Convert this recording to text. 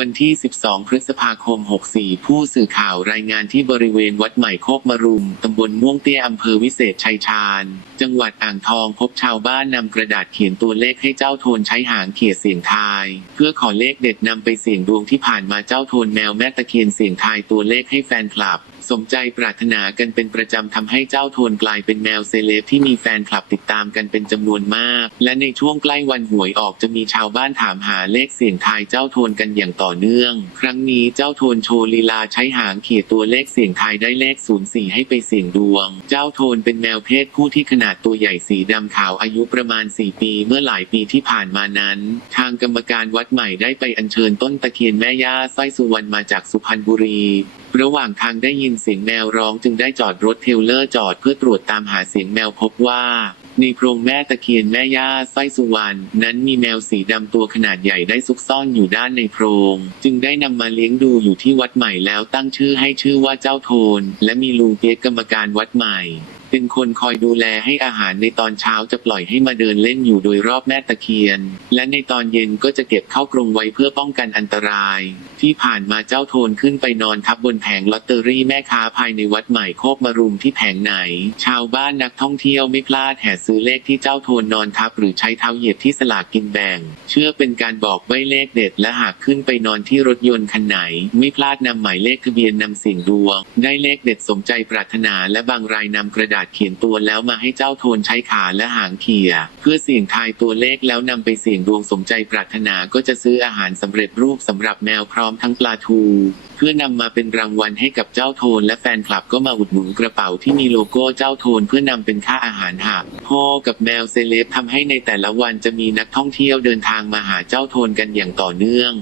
วันที่ 12 พฤษภาคม 64 ผู้สื่อข่าวรายงานที่บริเวณวัดใหม่โคกมรุม ตำบลม่วงเตี้ยอำเภอวิเศษชัยชาญ จังหวัดอ่างทองพบชาวบ้านนำกระดาษเขียนตัวเลขให้เจ้าโทนใช้หางเขียเสียงทาย เพื่อขอเลขเด็ดนำไปเสี่ยงดวงที่ผ่านมาเจ้าโทนแมวแม่ตะเคียนเสียงทายตัวเลขให้แฟนคลับ สมใจปรารถนากันเป็นประจำทำให้เจ้าโทนกลายเป็นแมวเซเลบที่มีแฟนคลับติดตามกันเป็นจำนวนมาก และในช่วงใกล้วันหวยออกจะมีชาวบ้านถามหาเลขเสี่ยงทายเจ้าโทนกันอย่างต่อเนื่อง ครั้งนี้เจ้าโทนโชว์ลีลาใช้หางเขียตัวเลขเสี่ยงทายได้เลข 04 ให้ไปเสี่ยงดวง เจ้าโทนเป็นแมวเพศผู้ที่ขนาดตัวใหญ่สีดำขาวอายุประมาณ 4 ปีเมื่อหลายปีที่ผ่านมานั้น ทางกรรมการวัดใหม่ได้ไปอัญเชิญต้นตะเคียนแม่ย่าสร้อยสุวรรณมาจากสุพรรณบุรี ระหว่างทางได้ยินเสียงแมวร้องจึงได้จอดรถเทลเลอร์จอดเพื่อตรวจตามหาเสียงแมวพบว่าในโพรงแม่ตะเคียนแม่ย่าสร้อยสุวรรณนั้นมีแมวสีดำตัวขนาดใหญ่ได้ซุกซ่อนอยู่ด้านในโพรง จึงได้นำมาเลี้ยงดูอยู่ที่วัดใหม่แล้วตั้งชื่อให้ชื่อว่าเจ้าโทน และมีลุงเปียกกรรมการวัดใหม่ เป็นคนคอยดูแลให้อาหารในตอนเช้าจะปล่อยให้มาเดินเล่นอยู่โดยรอบแม่ตะเคียน และในตอนเย็นก็จะเก็บเข้ากรงไว้เพื่อป้องกันอันตราย ที่ผ่านมาเจ้าโทนขึ้นไปนอนทับบนแผงลอตเตอรี่แม่ค้าภายในวัดใหม่โคกมรุมที่แผงไหน ชาวบ้านนักท่องเที่ยวไม่พลาดแห่ซื้อเลขที่เจ้าโทนนอนทับหรือใช้เท้าเหยียบที่สลากกินแบ่ง เชื่อเป็นการบอกใบเลขเด็ดและหากขึ้นไปนอนที่รถยนต์คันไหน ไม่พลาดนำหมายเลขทะเบียนนำสี่งดวง ได้เลขเด็ดสมใจปรารถนาและบางรายนำกระดาษเขียนตัวแล้วมาให้เจ้าโทนใช้ขาและหางเขี่ย เพื่อเสี่ยงทายตัวเลขแล้วนำไปเสี่ยงดวงสมใจปรารถนาก็จะซื้ออาหารสำเร็จรูปสำหรับแมวพร้อมทั้งปลาทู เพื่อนำมาเป็นรางวัลให้กับเจ้าโทนและแฟนคลับก็มาอุดหนุนกระเป๋าที่มีโลโก้เจ้าโทนเพื่อนำเป็นค่าอาหารหักพ่อกับแมวเซเลบทำให้ในแต่ละวันจะมีนักท่องเที่ยวเดินทางมาหาเจ้าโทนกันอย่างต่อเนื่อง